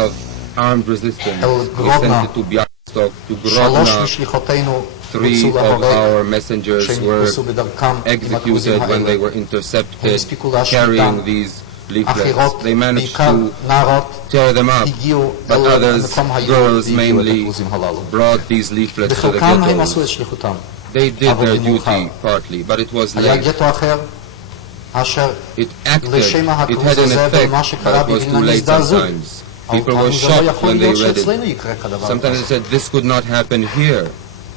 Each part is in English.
of armed resistance. We sent it to Białystok, to Grodno. 3 of our messengers were executed when they were intercepted carrying these leaflets. They managed to tear them up, but others, girls mainly, brought these leaflets to the ghettos. They did their duty partly, but it was late. It acted, it had an effect, but it was too late sometimes. People were shocked when they read it. Sometimes they said, this could not happen here.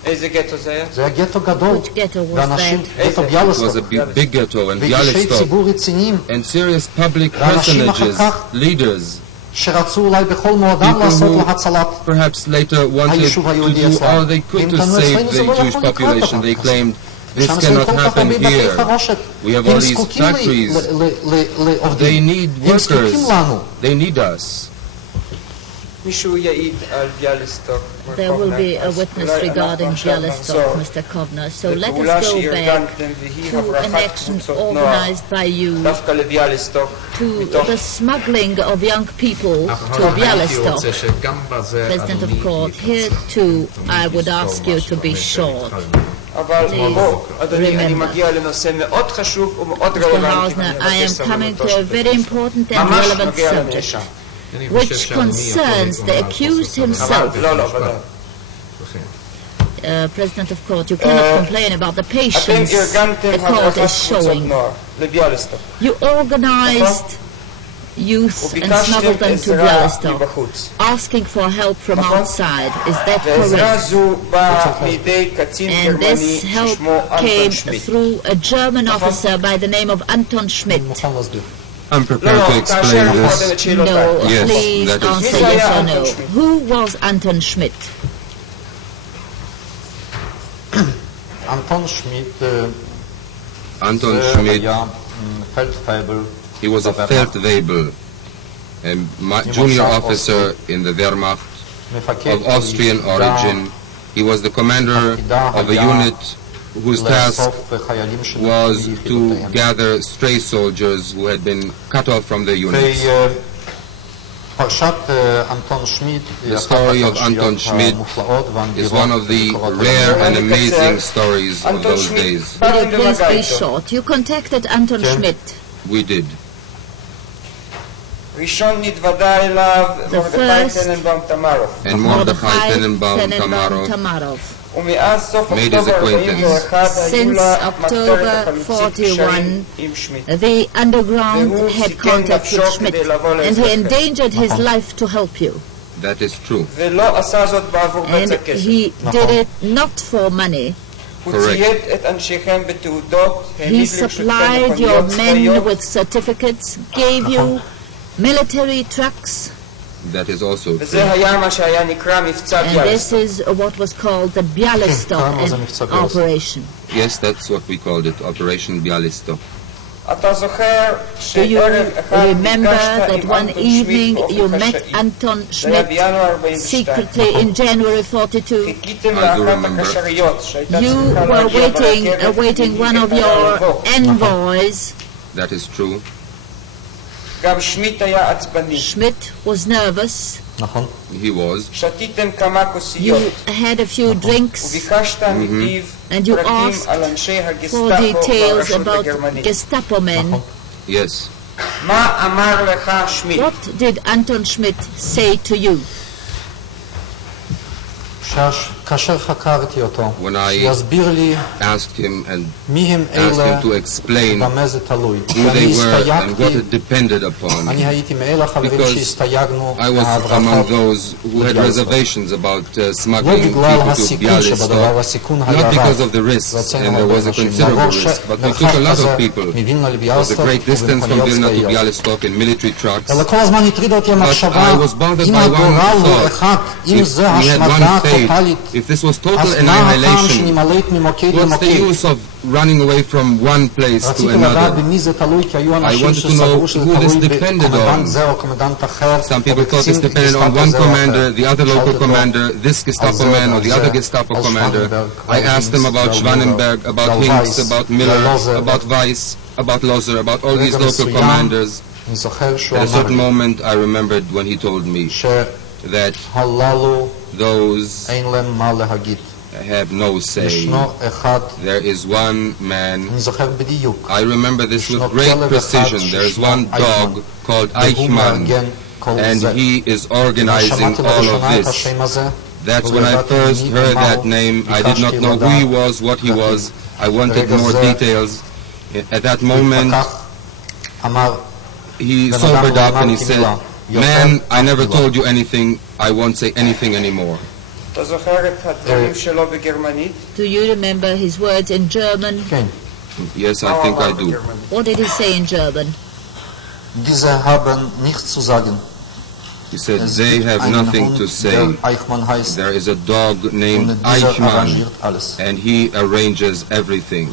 איזה גטו זה היה? זה היה גטו גדול. גטו ביאלסטוק. It was a big ghetto in Białystok. And serious public personages, leaders, שרצו אולי בכל מועדם לעשות להצלת perhaps later wanted to do all they could to save the Jewish population. They claimed, this cannot happen here. We have all these factories. They need workers. They need us. There will be a witness regarding Białystok, Mr. Kovner. So let us go back to an action organized by you to the smuggling of young people to Białystok. President of Court, here too I would ask you to be short. Remember, Mr. Hausner, I am coming to a very important and relevant subject, which concerns the accused himself. President of Court, you cannot complain about the patience the court is showing. You organized youth and smuggled them to Białystok, asking for help from outside. Is that correct? And this help came through a German officer by the name of Anton Schmidt. I'm prepared to explain this. No, yes, please answer yes or no. Who was Anton Schmidt? Anton Schmidt. He was a Feldwebel, a junior officer in the Wehrmacht of Austrian origin. He was the commander of a unit whose task was to gather stray soldiers who had been cut off from their units. The story of Anton Schmidt is one of the rare and amazing stories of those days. Will you please be short? You contacted Anton Schmidt. We did. The first, and Mordechai Tenenbaum Tamarov made his acquaintance. Since October 41, the underground had contact with Schmidt, and he endangered his life to help you. That is true. And he did it not for money. Correct. He supplied your men with certificates, gave you military trucks. That is also true. And this is what was called the Białystok operation. Yes, that's what we called it, Operation Białystok. Do you remember that one evening you met Anton Schmidt secretly in January 42? I do remember. You were awaiting one of your envoys. That is true. Schmidt was nervous. He was. You had a few drinks and you asked for details about Gestapo men. Yes. What did Anton Schmidt say to you? When I asked him and asked him to explain who they were and what it depended upon, because I was among those who had reservations about smuggling people to Białystok, not because of the risks, and there was a considerable risk, but we took a lot of people. It was a great distance from Vilna to Białystok in military trucks. But I was bothered by one thought. If we had one fate, if this was total annihilation, what's the use of running away from one place to another? I wanted to know who this depended on. Some people thought this depended on one commander, the other local commander, this Gestapo man or the other Gestapo commander. I asked them about Schwanenberg, about Hinks, about Miller, about Weiss, about Lozer, about all these local commanders. At a certain moment, I remembered when he told me that those have no say. There is one man. I remember this with great precision. There is one dog called Aeychmann, and he is organizing all of this. That's when I first heard that name. I did not know who he was, what he was. I wanted more details. At that moment, he sobered up and he said, "Man, I never told you anything. I won't say anything anymore." Do you remember his words in German? Yes, I think I do. What did he say in German? He said, "They have nothing to say. There is a dog named Aeychmann, and he arranges everything."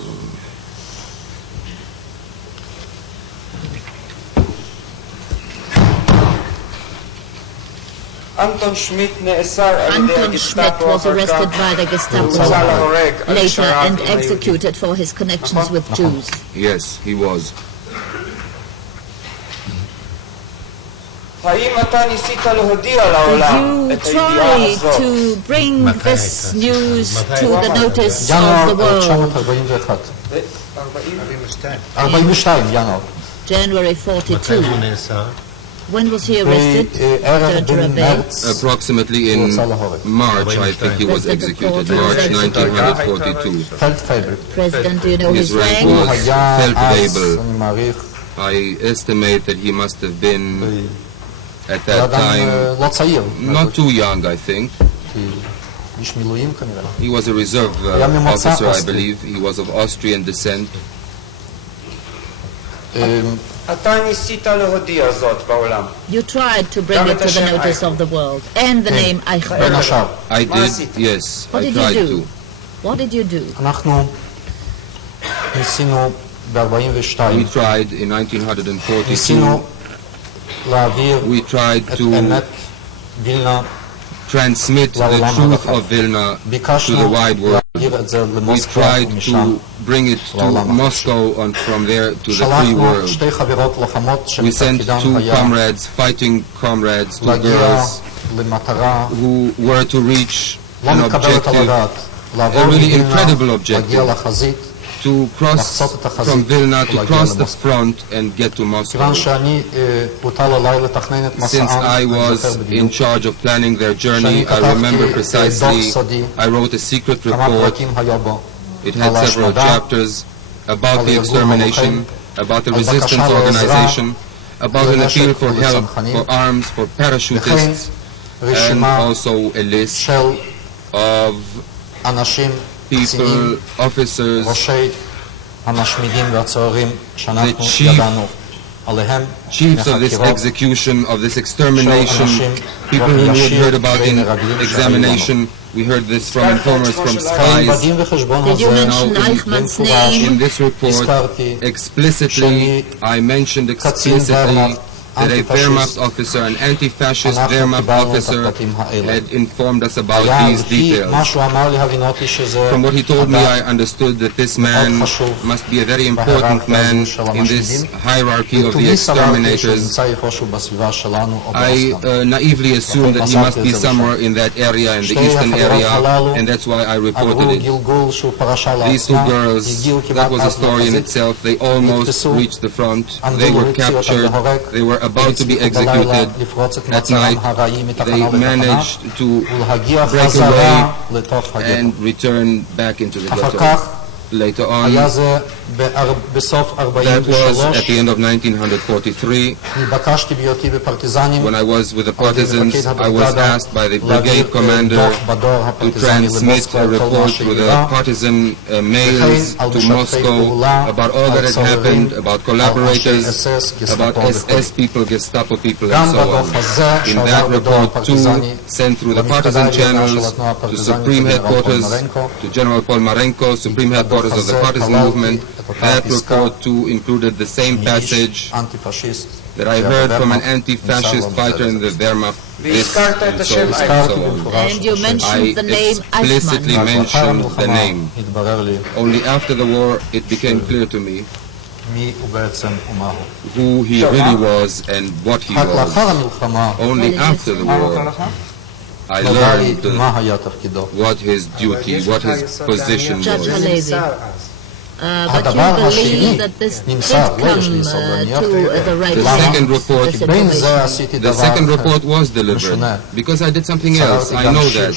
Anton Schmidt was arrested by the Gestapo later and executed for his connections with Jews. Yes, he was. Did you try to bring this news to the notice of the world? January 42. When was he arrested? Approximately in March, I think he was executed, March 1942. President, do you know his rank? Was Feldwebel. I estimate that he must have been, at that time, not too young, I think. He was a reserve officer, I believe. He was of Austrian descent. You tried to bring it to the notice of the world, and the name Aeychmann. I did, yes. What did you do? What did you do? We tried in 1942. We tried to transmit the truth of Vilna to the wide world. We tried to bring it to Moscow and from there to the free world. We sent two comrades, fighting comrades, two girls, who were to reach an objective, a really incredible objective, to cross from Vilna, to cross the front and get to Moscow. Since I was in charge of planning their journey, I remember precisely, I wrote a secret report. It had several chapters about the extermination, about the resistance organization, about an appeal for help, for arms, for parachutists, and also a list of people, officers, the chiefs of this execution, of this extermination, people who had heard about in examination. We heard this from informers, from spies. Did you mention Eichmann's name? In this report, explicitly, I mentioned explicitly that a Wehrmacht officer, an anti-fascist Wehrmacht officer, had informed us about these details. From what he told me, I understood that this man must be a very important man in this hierarchy of the exterminators. I naively assumed that he must be somewhere in that area, in the eastern area, and that's why I reported it. These two girls, that was a story in itself. They almost reached the front. They were captured. They were about to be executed. At night, they managed to break away and return back into the ghetto. Later on, that was at the end of 1943. When I was with the partisans, I was asked by the brigade commander to transmit a report through the partisan mails to Moscow about all that had happened, about collaborators, about SS people, Gestapo people, and so on. In that report, too, sent through the partisan channels to Supreme Headquarters, to General Paul Marenko, Supreme Headquarters of the partisan movement. That report too included the same passage that I heard from an anti-fascist fighter in the Wehrmacht. This and so on. And you mentioned the name I explicitly mentioned the name. Only after the war it became clear to me who he really was and what he was. Only after the war I learned what his duty, what his position was. But you believe that this did come to the The second report was delivered because I did something else. I know that.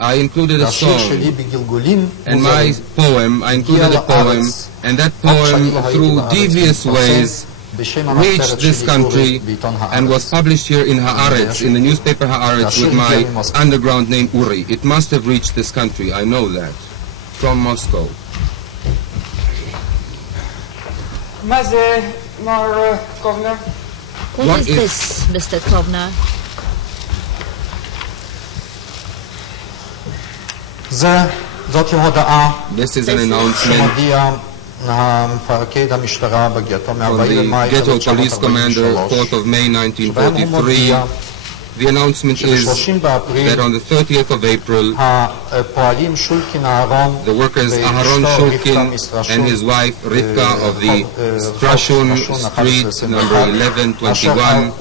I included a song, and my poem, I included a poem, and that poem, through devious ways, reached this country and was published here in Haaretz, in the newspaper Haaretz, with my underground name Uri. It must have reached this country, I know that, from Moscow. What is this, Mr. Kovner? This is an announcement from the Ghetto Police Commander, 4th of May 1943. The announcement is that on the 30th of April, the workers Aharon Shulkin and his wife Rivka of the Strashun Street, number 1121,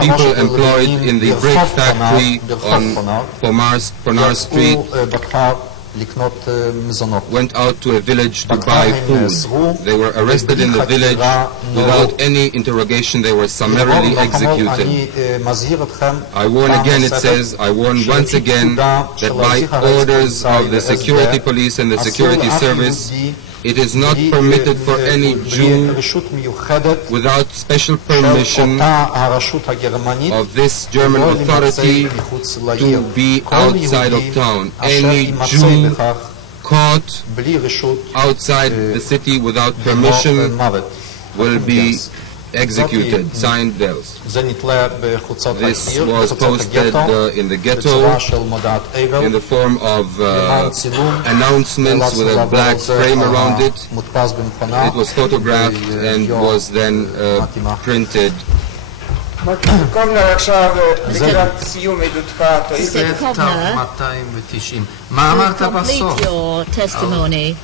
people employed in the brake factory on Pomar Street went out to a village to buy food. They were arrested in the village without any interrogation. They were summarily executed. I warn again, it says, I warn once again that by orders of the security police and the security service, it is not permitted for any Jew without special permission of this German authority to be outside of town. Any Jew caught outside the city without permission will be executed. Signed, Dels. This was posted in the ghetto in the form of announcements with a black frame around it. It was photographed and was then printed. Complete your testimony.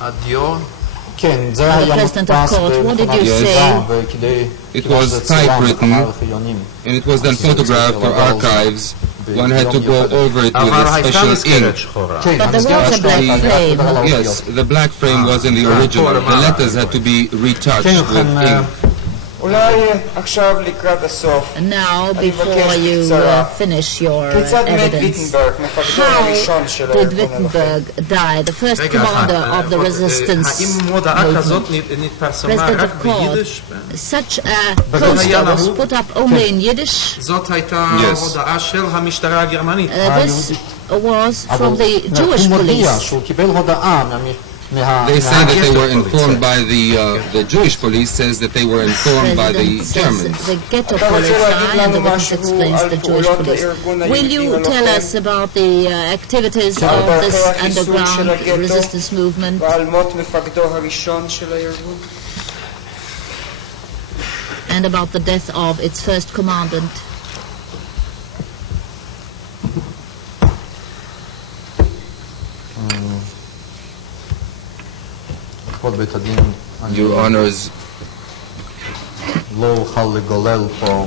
The President of Court, what did you say? It was typewritten and it was then photographed for archives. One had to go over it with a special ink. But there was a black frame. Yes, the black frame was in the original. The letters had to be retouched with ink. And now, before you finish your evidence, how did Wittenberg die, the first commander of the resistance movement? President of Court, such a poster was put up only in Yiddish? Yes. This was from the Jewish police. They say that they were informed by the Jewish police says that they were informed by the Germans. The ghetto police and the witness explains the Jewish police. Will you tell us about the activities of this underground resistance movement? And about the death of its first commandant? Your Honors,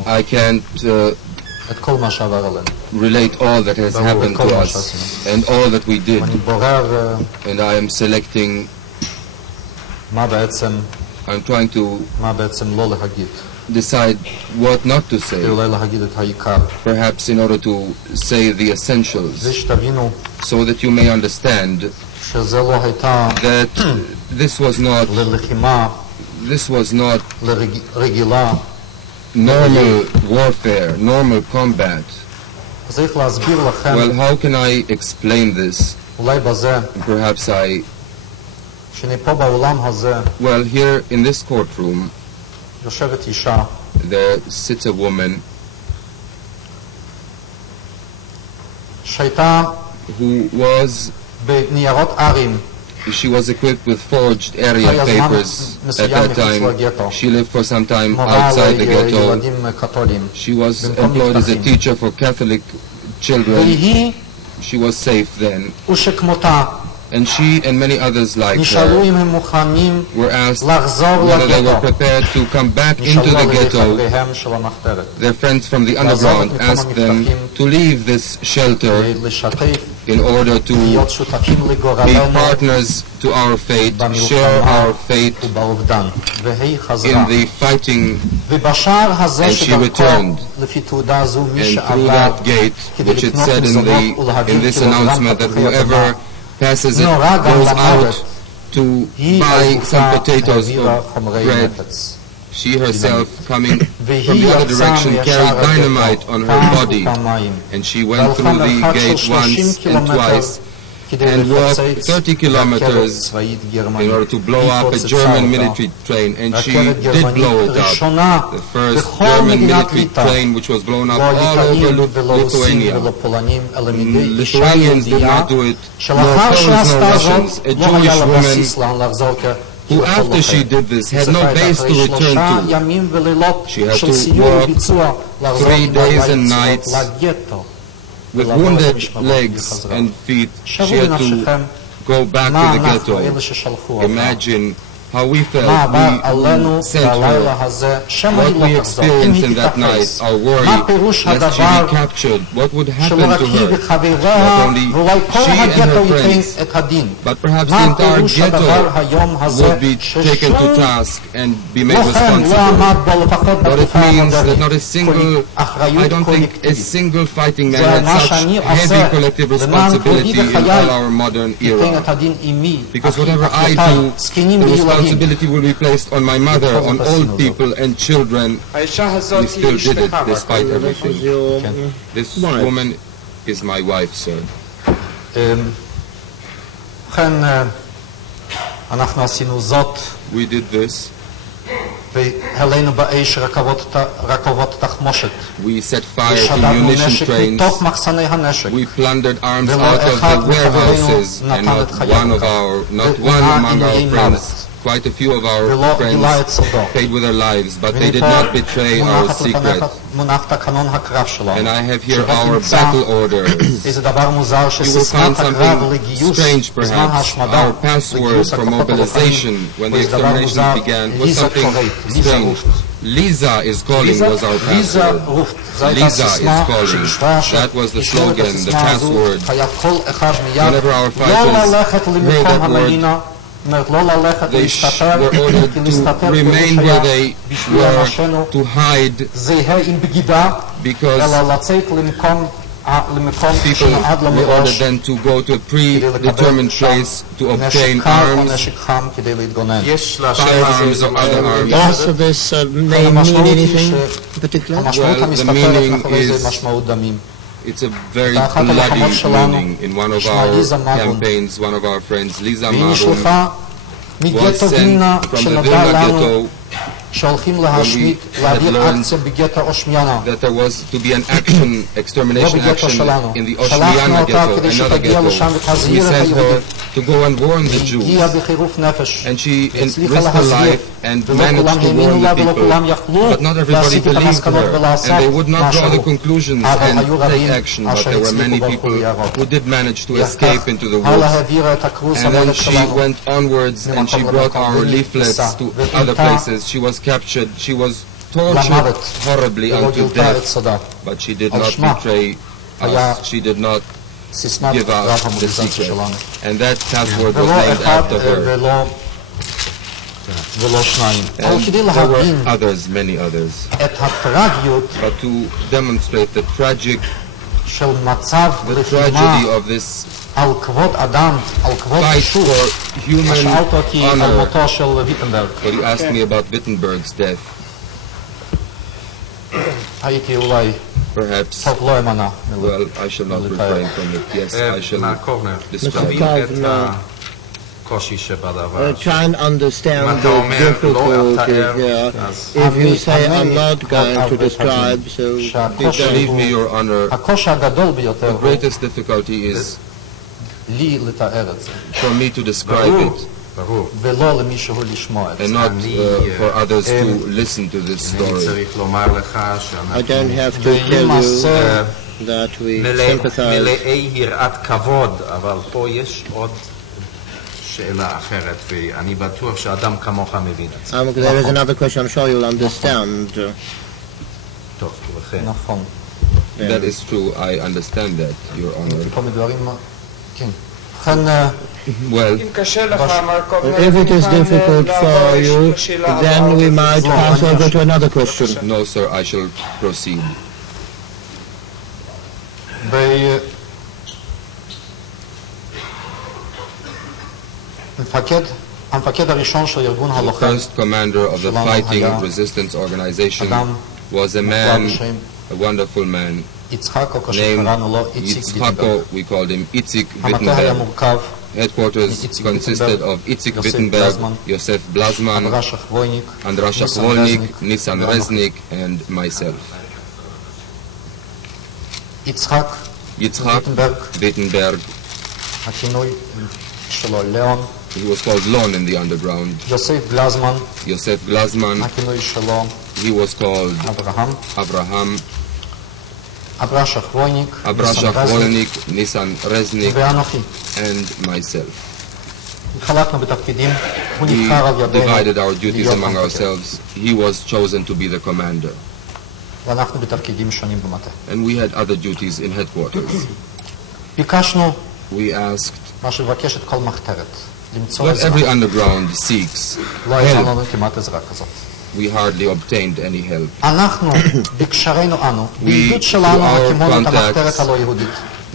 I can't relate all that has happened to us and all that we did, and I am selecting, I'm trying to decide what not to say, perhaps in order to say the essentials, so that you may understand that this was not normal warfare, normal combat. Well, how can I explain this? Perhaps well, here in this courtroom there sits a woman who was She was equipped with forged area papers at that time. She lived for some time outside the ghetto. She was employed as a teacher for Catholic children. She was safe then. And she and many others like her were asked whether they were prepared to come back into the ghetto. Their friends from the underground asked them to leave this shelter in order to be partners to our fate, share our fate in the fighting. And she returned. And through that gate, which it said in this announcement that whoever passes it goes out to buy some potatoes or bread. She herself, coming from the other direction, carried dynamite on her body, and she went through the gate once and twice and walked 30 kilometers in order to blow up a German military train, and she did blow it up. The first German military train which was blown up all over Lithuania. Lithuanians did not do it, no Poles, no Russians. A Jewish woman who, after she did this, had no base to return to. She had to walk 3 days and nights with wounded legs and feet. She had to go back to the ghetto. Imagine how we felt. We sent her. What we experienced in that night, our worry lest she be captured. What would happen to her? Not only she and her friends, but perhaps the entire ghetto would be taken to task and be made responsible. But it means that not a single, I don't think a single fighting man had such heavy collective responsibility in all our modern era. Because whatever I do, the responsibility will be placed on my mother, on old people and children. We still did it despite everything. This woman is my wife, sir. We did this. We set fire to munition trains. We plundered arms out of the warehouses, and not one among our friends, quite a few of our friends paid with their lives, but they did not betray our secret. And I have here our battle order. You will find something strange, perhaps. Our password for mobilization when the exterminations began was something strange. Lisa is calling was our password. Lisa is calling. That was the slogan, the password. Whenever our fighters heard that word, they were ordered to remain where they were, to hide, because people were ordered then to go to a predetermined place to obtain arms, firearms or other arms. Also, this may mean anything particular? Well, the meaning is, it's a very bloody meaning. In one of our campaigns, one of our friends, Lisa Marum, was sent from the Vilna ghetto when we had learned that there was to be an action, extermination action in the Oshmiana ghetto, another ghetto. We sent her to go and warn the Jews, and she risked her life and managed to warn the people. But not everybody believed her, and they would not draw the conclusions and take action, but there were many people who did manage to escape into the woods. And then she went onwards and she brought our leaflets to other places. She was captured, she was tortured horribly unto death, but she did not betray us, she did not give us the secret. And that password was named after her. And there were others, many others. But to demonstrate the tragedy of this fight for human honor. But you asked me about Wittenberg's death. Perhaps, well, I shall not refrain from it. Yes, I shall describe it. Try and understand the difficulty here. If you say I'm not going to describe, so believe me, Your Honor, the greatest difficulty is for me to describe it, and not for others to listen to this story. I don't have to tell you that we sympathize. שאלה אחרת, ואני בטוח שאדם כמוך מבין את זה. There is another question, I'm sure you'll understand. טוב, ובכן. נכון. That is true, I understand that, Your Honor. Well, If it is difficult for you, then we might pass over to another question. No, sir, I shall proceed. המפקד הראשון של ארגון The הלוחם first commander of the fighting resistance organization was a man, a wonderful man, יצחק, או named כשקראנו לו איציק ויטנברג. Yitzhako, we called him Itzik המטה היה Wittenberg. מורכב Headquarters consisted of Itzik Wittenberg, Yosef Blazman, אברש אחוויניק, Andrash Achvolnik, Nissan Reznik, and myself. יצחק Yitzhak Wittenberg, הכינוי שלו ליאון, he was called Lon in the underground. יוסף גלזמן, Yosef Blazman, הכינוי שלו he was called אברהם, Abraham. אברש אחוויניק, Abrash Achvolnik, Nissan Reznik, ואנוכי. and myself. התחלקנו בתפקידים, הוא We נבחר על divided our ידינו duties להיות among המפקד. ourselves. He was chosen to be the commander. ואנחנו בתפקידים שונים במטה. And we had other duties in headquarters. ביקשנו We asked מה שמבקשת כל מחתרת, למצוא what עזרה. every underground seeks. לא הייתה Help. לנו כמעט עזרה כזאת. We hardly obtained any help. אנחנו, בקשרינו אנו, We, בעידוד through שלנו, our הקימו את המחתרת contacts, הלא יהודית.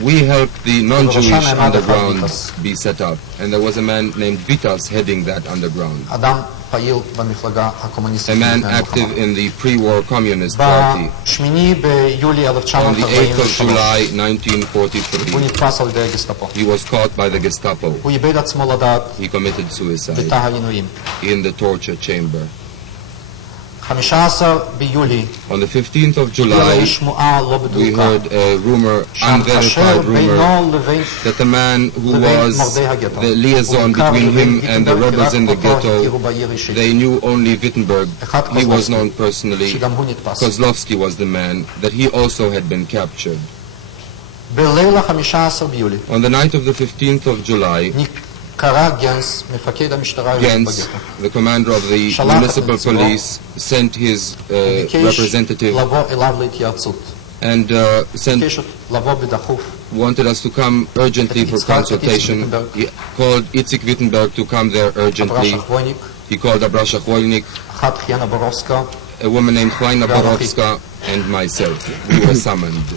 We helped the non-Jewish ובראשם עמד underground ויטס. be set up. And there was a man named Vitas heading that underground. אדם פעיל במפלגה A הקומוניסטית. man לפני active המלחמה. in the pre-war communist party. ב-8 ביולי On the 8th of 1943 July הוא 1943, נתפס על ידי הגסטאפו. he was caught by the Gestapo. הוא איבד עצמו לדעת He committed suicide בתא העינויים. in the torture chamber. 15 ביולי On the 15th of הגיעה July, שמועה לא we בדוקה heard a rumor, שהמקשר unverified rumor, בינו לבין that the man who לבין was מורדי הגטו. the liaison הוא בעיקר between לבין him and the ויטנברג, rebels in the רק אותו ghetto, הכירו בעיר אישית. they knew only Wittenberg. אחד He was קוזלובסקי, known personally. שגם הוא נתפס. Kozlovsky was the man, that he also had been captured. בליל ה-15 ביולי On the night of the 15th of July, קרא גנץ, מפקד המשטרה היהודית Gens, בגטו. the commander of the שלח את municipal נציגו, police, sent his ביקש representative לבוא אליו להתייעצות. and ביקש לבוא בדחוף. wanted us to come urgently for Yitzhak consultation. Wittenberg. He called Itzik Wittenberg to come there אברש urgently. אחוויניק, He called Abrash Achvolnik, אחת חיינה בורובסקה, a woman named Chwaina ואנוכי. Borovska, and myself. We were summoned.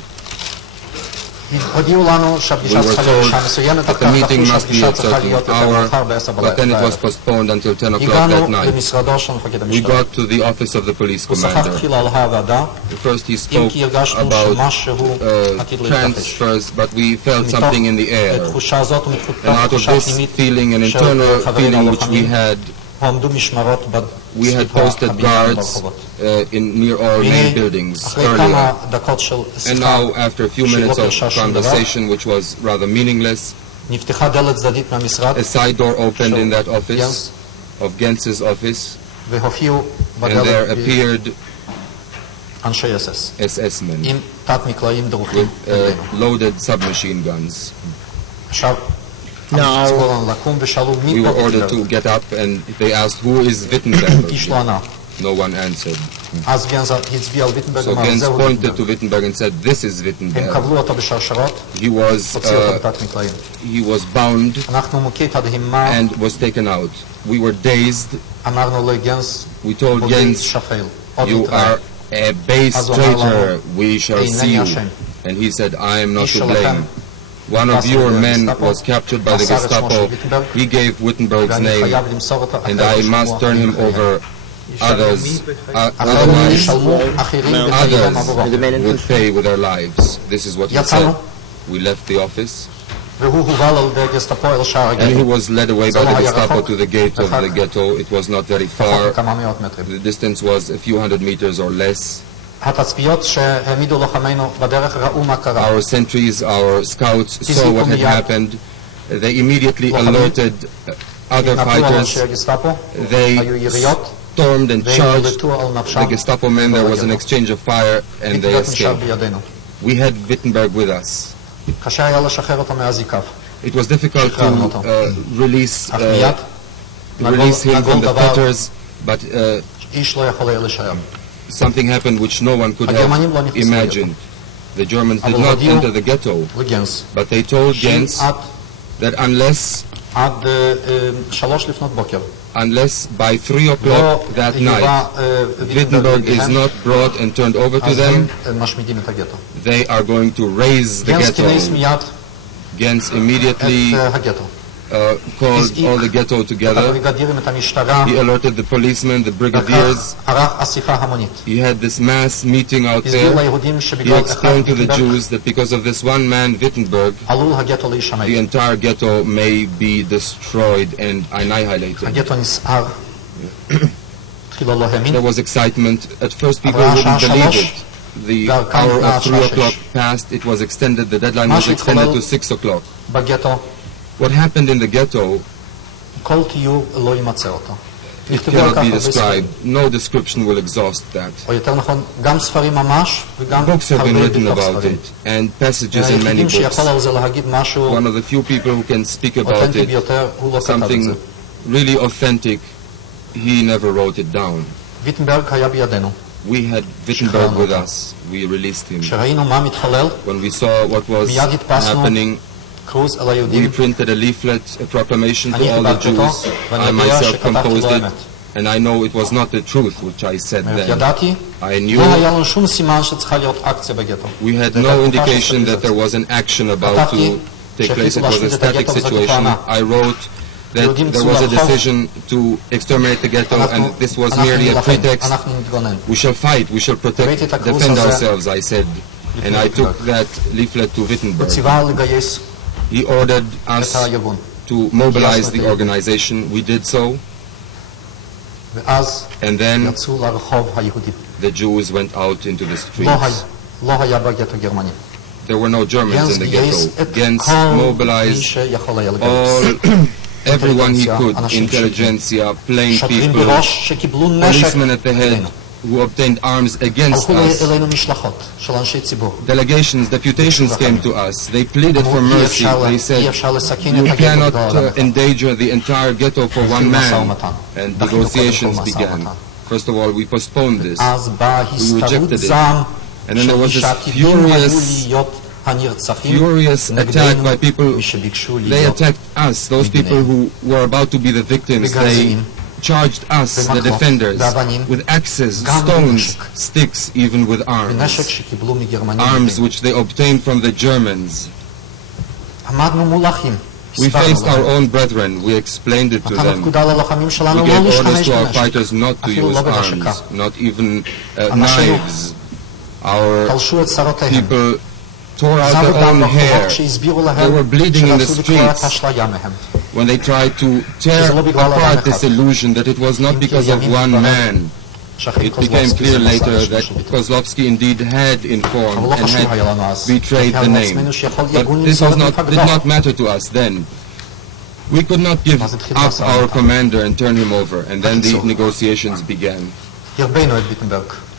הודיעו לנו We שהפגישה were צריכה להיות בשעה told מסוימת, that אחר the כך meeting דחו must be שהפגישה at צריכה certain להיות יותר hour, מאוחר ב-10 but then it was בערב. postponed until 10 o'clock הגענו at night. למשרדו של מפקד We המשטרה. got to the office of the police הוא שוחח commander. תחילה על הוועדה, First he אם spoke כי הרגשנו about שמשהו עתיד להתרחש. transfers, but we felt something in the air. מתחושה הזאת And out of ומתחושה this פנימית feeling, an של internal חברינו feeling which we הלוחמים, had, הועמדו משמרות we had בסביבה posted הבניין guards ברחובות. near all main והנה, buildings אחרי כמה earlier. דקות של And שיחה, now, after a few שלא minutes of פירשה שום דבר, conversation, which was rather meaningless, נפתחה דלת צדדית מהמשרד, a side door opened in that office, Gens, of Gens's office, והופיעו and there בדלת appeared אנשי SS, SS men עם תת מקלעים דרוכים with נגדנו. loaded submachine guns. עכשיו, Now, ציבו לנו לקום ושאלו We מי were פה ordered to ויטנברג. get up, and they asked, who is Wittenberg? איש לא ענה. No one answered. אז גנז הצביע על ויטנברג, So אמר Gens זהו pointed to ויטנברג. Wittenberg and said, this is הם Wittenberg. כבלו אותו בשרשרות, He was, הוציאו אותו בתת מקלעים. he was bound אנחנו מוכי תדהימה, and was taken out. We were dazed. אמרנו לגנס, We told בוגי Gens, שפל, עוד you נתראה. are a base אז הוא אמר traitor. לנו, We shall see אינני you. אשם. And he said, I am not איש to שלכם blame. One of נתפס your על ידי men הגסטאפו, was captured by the מסר את שמו של Gestapo. ויטנברג, He gave Wittenberg's ואני name, חייב למסור אותו and אחרי I שישלמו must turn him אחרים over. Others, אחרים otherwise, ישלמו אחרים בחייהם עבורו. would pay with their lives. This is what he יצאנו, said. We left the office, והוא הובל על ידי הגסטאפו אל שער and he הגטו. was led away by the Gestapo to the gate of the ghetto. It was not very פחות far. מכמה מאות מטרים. The distance was a few hundred meters or less. התצפיות שהעמידו לוחמינו בדרך ראו מה קרה. Our sentries, our scouts saw what had happened. They immediately alerted other נפלו על fighters. אנשי הגסטאפו, They היו יריות, stormed and charged ונלטו על the נפשם. Gestapo men. There was an exchange of fire, and they ויטנברג נשאר escaped. בידינו. We had Wittenberg with us. קשה היה לשחרר אותו מאזיקיו. It was difficult to release him from the fetters, but something happened which no one could have imagined. The Germans did not enter the ghetto, but they told Gens that unless by 3 o'clock that night Wittenberg is not brought and turned over to them, they are going to raise the ghetto. Gens immediately called all the ghetto together. He alerted the policemen, the brigadiers. He had this mass meeting out there. He explained to the Jews that because of this one man, Wittenberg, the entire ghetto may be destroyed and annihilated. There was excitement. At first people wouldn't believe it. The hour of 3 o'clock passed. It was extended. The deadline was extended to 6 o'clock. What happened in the ghetto it cannot be described. No description will exhaust that. Books have been written about it, and passages in many books. One of the few people who can speak about it, something really authentic, he never wrote it down. We had Wittenberg with us. We released him. When we saw what was happening, we printed a leaflet, a proclamation to all the Jews. I myself composed it, and I know it was not the truth which I said then. I knew we had no indication that there was an action about to take place. It was a static situation. I wrote that there was a decision to exterminate the ghetto, and this was merely a pretext. We shall fight, we shall protect, defend ourselves, I said. And I took that leaflet to Wittenberg. He ordered us to mobilize the organization. We did so. And then the Jews went out into the streets. There were no Germans in the ghetto. Gens mobilized everyone he could, intelligentsia, plain people, policemen at the head, who obtained arms against us. Delegations, deputations came to us. They pleaded for mercy. They said, you cannot endanger the entire ghetto for one man. And negotiations began. First of all, we postponed this. We rejected it. And then there was this furious attack by people. They attacked us, those people who were about to be the victims. They charged us, the defenders, with axes, stones, sticks, even with arms. Arms which they obtained from the Germans. We faced our own brethren. We explained it to them. We gave orders to our fighters not to use arms, not even knives. Our people tore out their own hair. They were bleeding in the streets when they tried to tear apart this illusion that it was not because of one man. It became clear later that Kozlovsky indeed had informed and had betrayed the name. But this did not matter to us then. We could not give up our commander and turn him over, and then the negotiations began.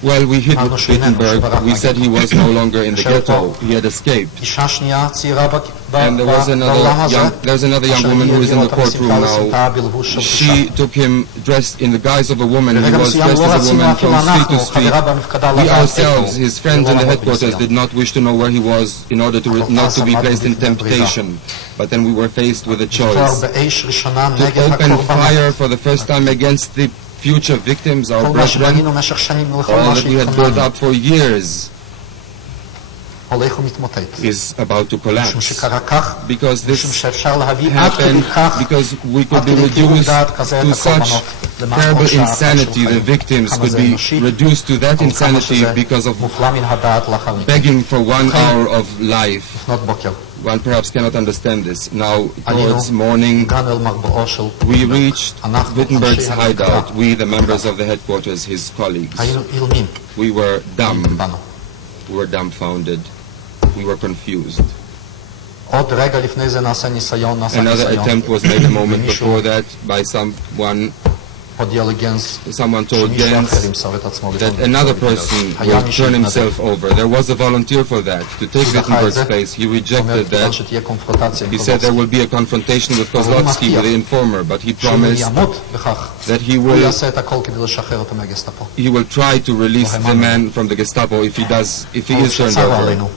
Well, we hid Wittenberg. We said he was no longer in the ghetto. He had escaped. And there's another young woman who is in the courtroom now. She took him dressed in the guise of a woman. He was dressed as a woman from street to street. We ourselves, his friends in the headquarters, did not wish to know where he was in order to not to be placed in temptation. But then we were faced with a choice. To open fire for the first time against the future victims, our brethren, all that we had built up for years is about to collapse. Because this happened, because we could be reduced to such terrible insanity, the victims could be reduced to that insanity because of begging for 1 hour of life. One perhaps cannot understand this. Now, towards morning, we reached Wittenberg's hideout, we, the members of the headquarters, his colleagues. We were dumb. We were dumbfounded. We were confused. Another attempt was made a moment before that by someone someone told Gens that another person will turn himself over. There was a volunteer for that, to take Wittenberg's place. He rejected that. He said there will be a confrontation with Kozlovsky, with the informer, but he promised that he will try to release the man from the Gestapo if he is turned over.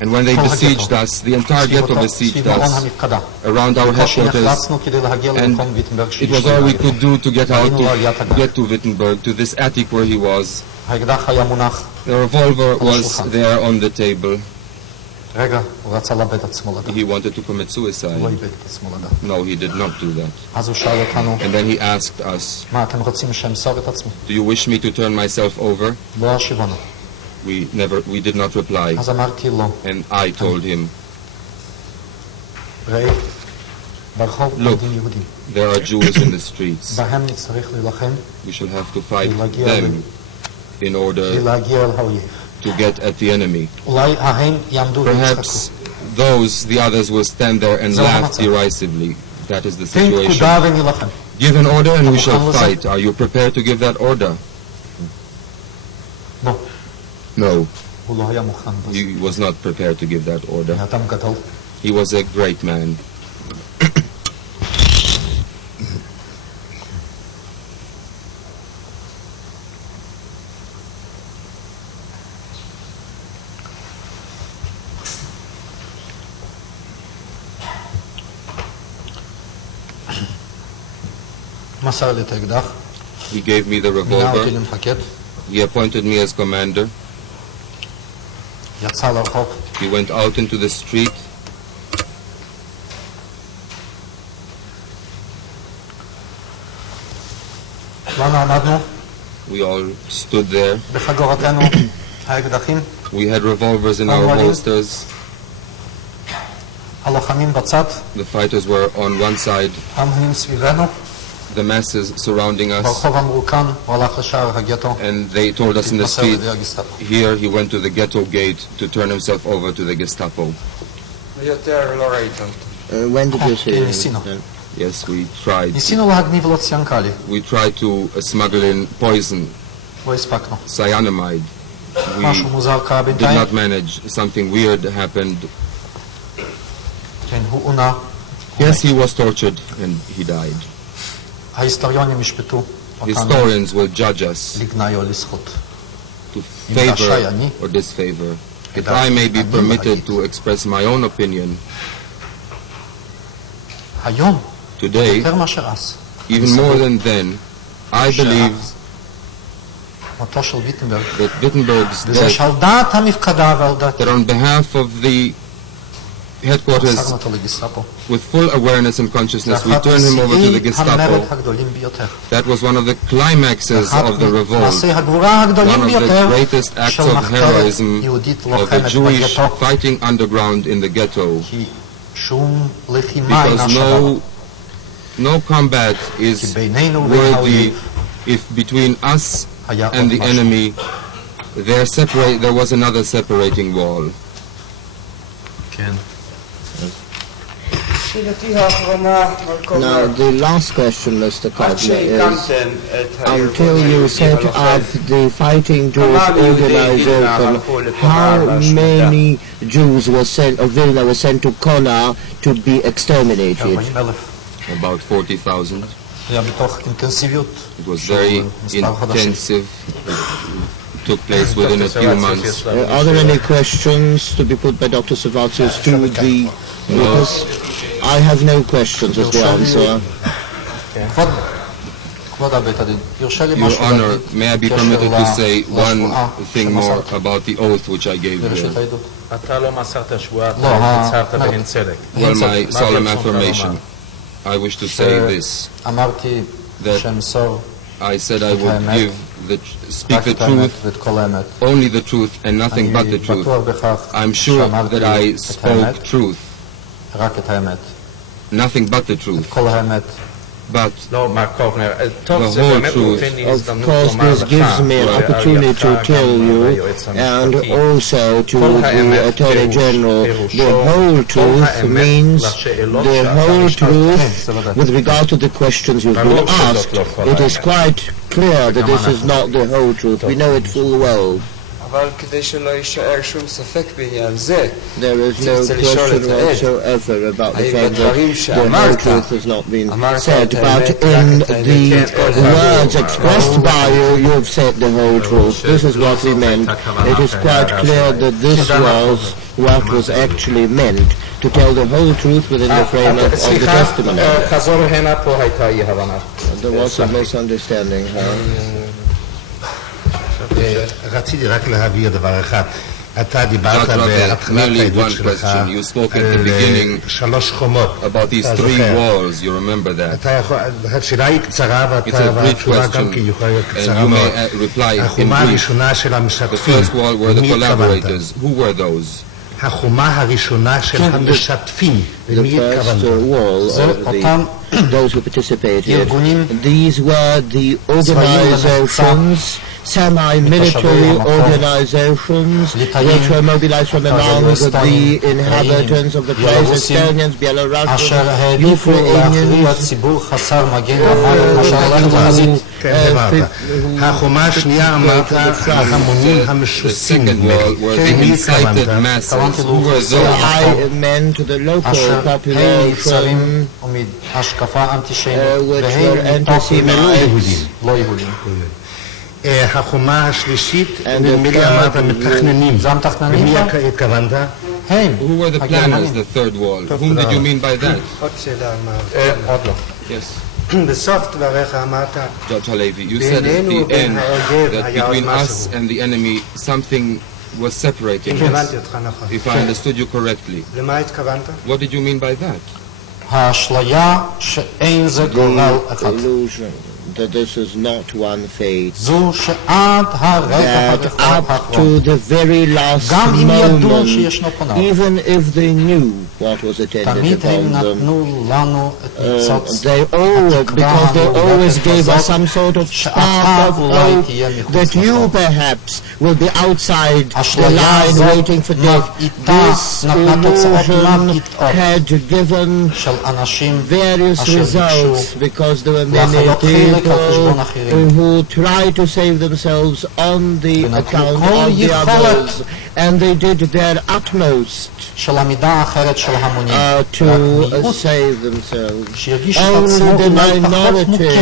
And when they besieged us, the entire ghetto besieged us around our headquarters, and it was all we could do to get out, to get to Wittenberg, to this attic where he was. The revolver was there on the table. He wanted to commit suicide. No, he did not do that. And then he asked us, do you wish me to turn myself over? We did not reply. And I told him, look, there are Jews in the streets. We shall have to fight them in order to get at the enemy. Perhaps the others will stand there and laugh derisively. That is the situation. Give an order and we shall fight. Are you prepared to give that order? No, he was not prepared to give that order. He was a great man. He gave me the revolver. He appointed me as commander. He went out into the street. We all stood there. We had revolvers in our holsters. The fighters were on one side. The masses surrounding us, and they told us in the street, here he went to the ghetto gate to turn himself over to the Gestapo. When did you say? Yes, we tried. We tried to smuggle in poison, cyanamide. We did not manage. Something weird happened. Yes, he was tortured and he died. Historians will judge us to favor or disfavor. If I may be permitted to express my own opinion, today, even more than then, I believe that Wittenberg's death, that on behalf of the headquarters, with full awareness and consciousness, we turned him over to the Gestapo. That was one of the climaxes of the revolt, one of the greatest acts of heroism of the Jewish fighting underground in the ghetto. Because no combat is worthy if between us and the enemy there was another separating wall. Now, the last question, Mr. Kovner, is until you set up the Fighting Jews organization, how many Jews were sent, or Vilna were sent to Kona to be exterminated? About 40,000. It was very intensive. It took place within a few months. Are there any questions to be put by Dr. Savatsis to the witness? I have no questions as the answer. Your Honor, may I be permitted to say one thing more about the oath which I gave here? Well, my solemn affirmation, I wish to say this, that I said I would speak the truth, only the truth and nothing but the truth. I'm sure that I spoke truth, nothing but the truth, but the whole truth. Of course, this gives me an opportunity to tell you, and also to the Attorney General, the whole truth means the whole truth with regard to the questions you've been asked. It is quite clear that this is not the whole truth. We know it full well. אבל כדי שלא יישאר שום ספק בעניין זה, there is no question whatsoever about the fact that the whole truth has not been said, but in the words expressed by you, you've said the whole truth. This is what we meant. It is quite clear that this was what was actually meant, to tell the whole truth within the frame of the testimony. There was a misunderstanding. רציתי רק להבהיר דבר אחד. אתה דיברת בהתחלת העדות שלך על 3 חומות. השאלה היא קצרה והתשובה גם כן יכולה להיות קצרה מאוד. החומה הראשונה של המשתפים, למי התכוונת? החומה הראשונה של המשתפים, למי התכוונת? Those who participated. These were the organizations, semi-military organizations, which were mobilized from among the inhabitants of the place, Estonians, Belarusians, Ukrainians. החומה השנייה אמרת ההמונים המשוסים. I meant the local population which were anti-Semites. החומה השלישית, נדמה אמרת מתכננים. למי התכוונת? Who were the planners, the third wall? Whom did you mean by that? עוד שאלה אמרת. Yes. בסוף דבריך אמרת, Judge Halevi, you said at the end that between us and the enemy something was separating us. If I understood you correctly. למה התכוונת? What did you mean by that? האשליה שאין זה גורל אחד. That this is not one fate. זו שעד הרגע That up to the very last moment, even if they knew what was attended upon them, because they always gave us some sort of spark of hope that you perhaps will be outside the line waiting for death. This illusion had given various results because there were many people who try to save themselves on the account of the others, and they did their utmost to save themselves. Only the minority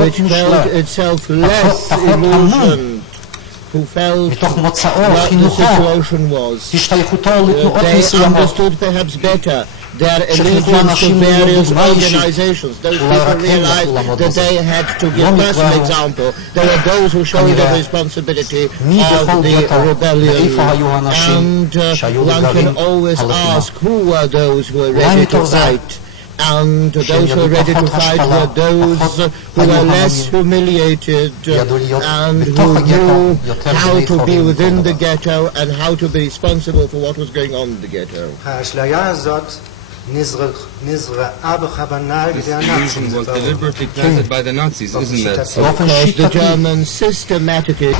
which felt itself less illusioned, who felt what the situation was, they understood perhaps better their allegiance to various organizations. Those people realized that they had to give personal example. There were those who showed the responsibility of the rebellion, and one can always ask who were those who were ready to fight. And those who were ready to fight were those who were less humiliated and who knew how to be within the ghetto and how to be responsible for what was going on in the ghetto. This illusion was deliberately planted by the Nazis, isn't that so? Because the Germans systematically